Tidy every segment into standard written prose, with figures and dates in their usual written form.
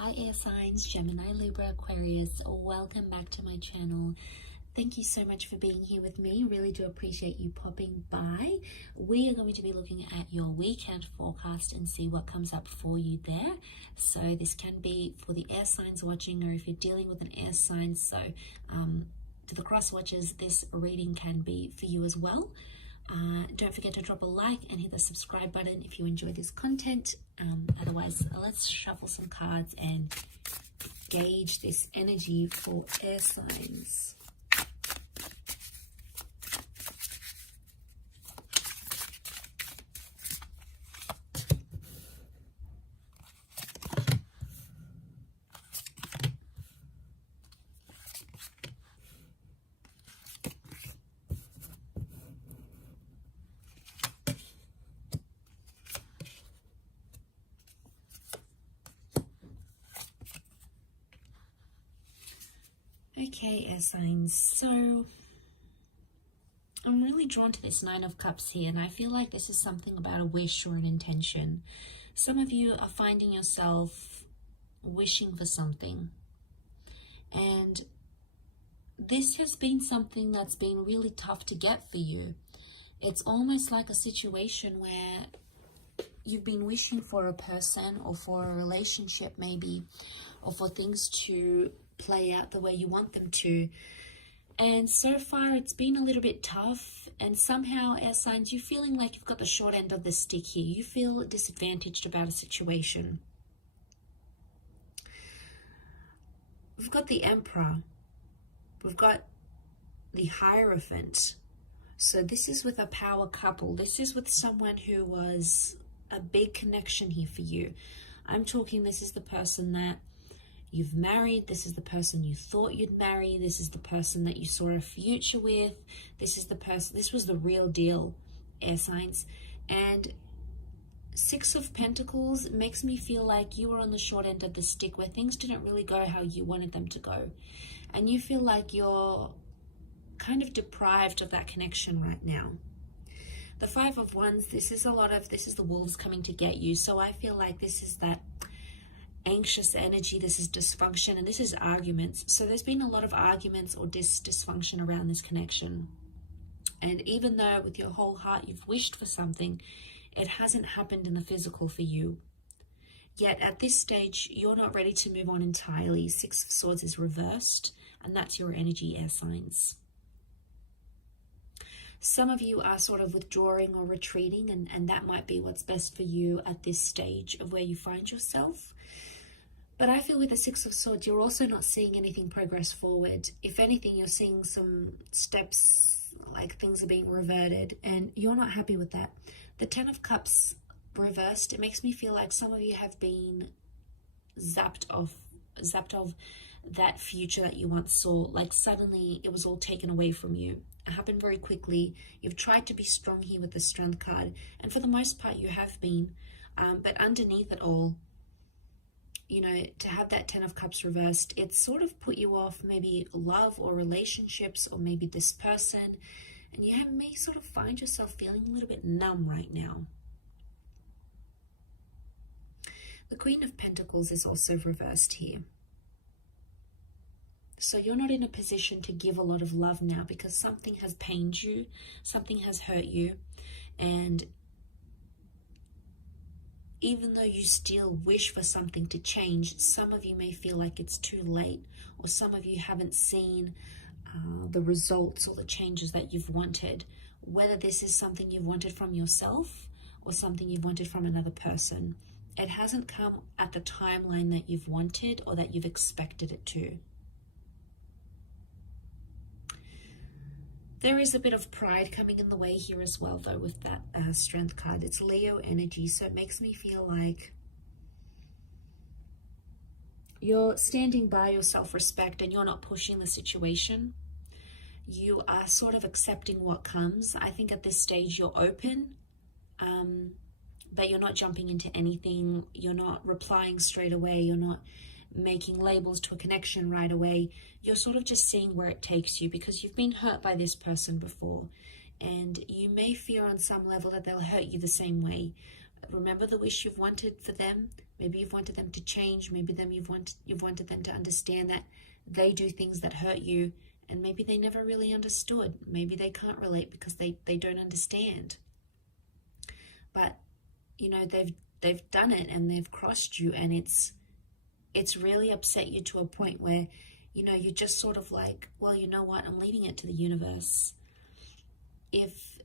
Hi air signs, Gemini, Libra, Aquarius. Welcome back to my channel. Thank you so much for being here with me. Really do appreciate you popping by. We are going to be looking at your weekend forecast and see what comes up for you there. So this can be for the air signs watching, or if you're dealing with an air sign. So to the cross watchers, this reading can be for you as well. Don't forget to drop a like and hit the subscribe button if you enjoy this content. Otherwise, let's shuffle some cards and gauge this energy for air signs. Okay, air signs, so I'm really drawn to this Nine of Cups here, and I feel like this is something about a wish or an intention. Some of you are finding yourself wishing for something, and this has been something that's been really tough to get for you. It's almost like a situation where you've been wishing for a person or for a relationship maybe, or for things to play out the way you want them to, and so far it's been a little bit tough, and somehow air signs, you're feeling like you've got the short end of the stick here. You feel disadvantaged about a situation. We've got the Emperor, we've got the Hierophant. So this is with a power couple. This is with someone who was a big connection here for you. I'm talking, this is the person that you've married, this is the person you thought you'd marry, this is the person that you saw a future with, this is the person, this was the real deal, air signs. And Six of Pentacles makes me feel like you were on the short end of the stick, where things didn't really go how you wanted them to go, and you feel like you're kind of deprived of that connection right now. The Five of Wands, this is the wolves coming to get you. So I feel like this is that anxious energy, this is dysfunction, and this is arguments. So there's been a lot of arguments or dysfunction around this connection. And even though with your whole heart you've wished for something, it hasn't happened in the physical for you. Yet at this stage, you're not ready to move on entirely. Six of Swords is reversed, and that's your energy, air signs. Some of you are sort of withdrawing or retreating, and that might be what's best for you at this stage of where you find yourself. But I feel with the Six of Swords, you're also not seeing anything progress forward. If anything, you're seeing some steps, like things are being reverted, and you're not happy with that. The Ten of Cups reversed, it makes me feel like some of you have been zapped of that future that you once saw. Like suddenly it was all taken away from you. It happened very quickly. You've tried to be strong here with the Strength card, and for the most part you have been. But underneath it all, you know, to have that Ten of Cups reversed, it's sort of put you off maybe love or relationships, or maybe this person, and you may sort of find yourself feeling a little bit numb right now. The Queen of Pentacles is also reversed here. So you're not in a position to give a lot of love now, because something has pained you, something has hurt you, and even though you still wish for something to change, some of you may feel like it's too late, or some of you haven't seen the results or the changes that you've wanted, whether this is something you've wanted from yourself or something you've wanted from another person. It hasn't come at the timeline that you've wanted or that you've expected it to. There is a bit of pride coming in the way here as well, though, with that Strength card. It's Leo energy, so it makes me feel like you're standing by your self-respect and you're not pushing the situation. You are sort of accepting what comes. I think at this stage you're open, but you're not jumping into anything. You're not replying straight away. You're not making labels to a connection right away. You're sort of just seeing where it takes you, because you've been hurt by this person before, and you may fear on some level that they'll hurt you the same way. Remember the wish you've wanted for them? Maybe you've wanted them to change. Maybe you've wanted them to understand that they do things that hurt you, and maybe they never really understood. Maybe they can't relate because they don't understand. But, you know, they've done it and they've crossed you, and it's really upset you to a point where, you know, you're just sort of like, well, you know what, I'm leaving it to the universe. If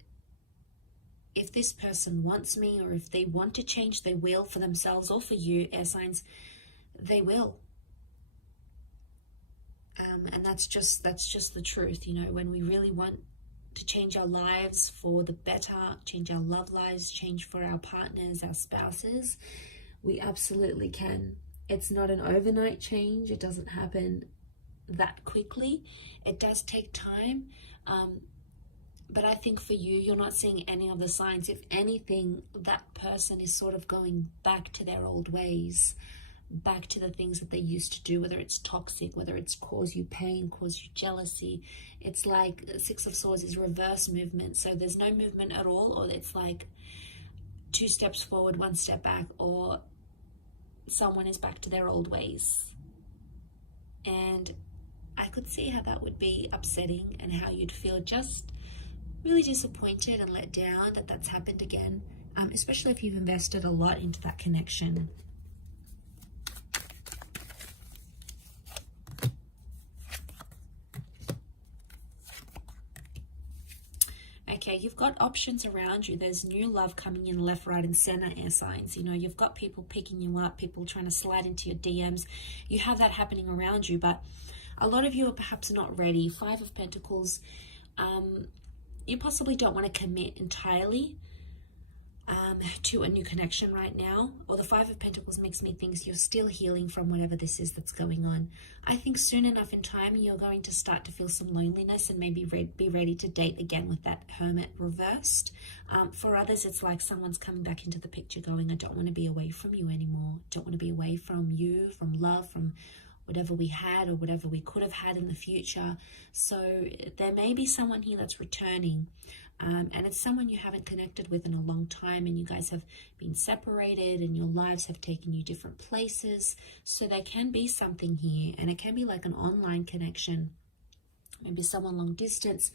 this person wants me, or if they want to change, they will, for themselves or for you, air signs, they will. And that's just the truth, you know. When we really want to change our lives for the better, change our love lives, change for our partners, our spouses, we absolutely can. It's not an overnight change. It doesn't happen that quickly. It does take time. But I think for you, you're not seeing any of the signs. If anything, that person is sort of going back to their old ways, back to the things that they used to do, whether it's toxic, whether it's cause you pain, cause you jealousy. It's like Six of Swords is reverse movement. So there's no movement at all, or it's like 2 steps forward, 1 step back, or someone is back to their old ways. And I could see how that would be upsetting, and how you'd feel just really disappointed and let down that that's happened again, especially if you've invested a lot into that connection. Okay, you've got options around you. There's new love coming in left, right, and center, air signs. You know, you've got people picking you up, people trying to slide into your DMs. You have that happening around you, but a lot of you are perhaps not ready. 5 of Pentacles, you possibly don't want to commit entirely to a new connection right now. Or the 5 of Pentacles makes me think you're still healing from whatever this is that's going on. I think soon enough in time, you're going to start to feel some loneliness, and maybe be ready to date again with that Hermit reversed. For others, it's like someone's coming back into the picture going, I don't want to be away from you anymore. Don't want to be away from you, from love, from whatever we had or whatever we could have had in the future. So there may be someone here that's returning, and it's someone you haven't connected with in a long time, and you guys have been separated and your lives have taken you different places. So there can be something here, and it can be like an online connection, maybe someone long distance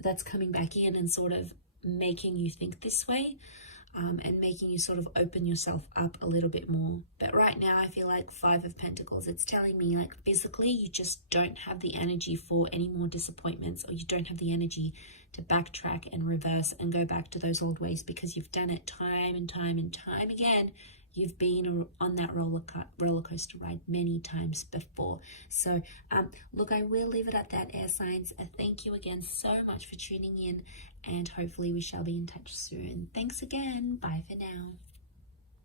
that's coming back in and sort of making you think this way. And making you sort of open yourself up a little bit more. But right now, I feel like 5 of Pentacles, it's telling me like physically you just don't have the energy for any more disappointments, or you don't have the energy to backtrack and reverse and go back to those old ways, because you've done it time and time and time again. You've been on that roller coaster ride many times before. So look, I will leave it at that, air signs. Thank you again so much for tuning in, and hopefully we shall be in touch soon. Thanks again. Bye for now.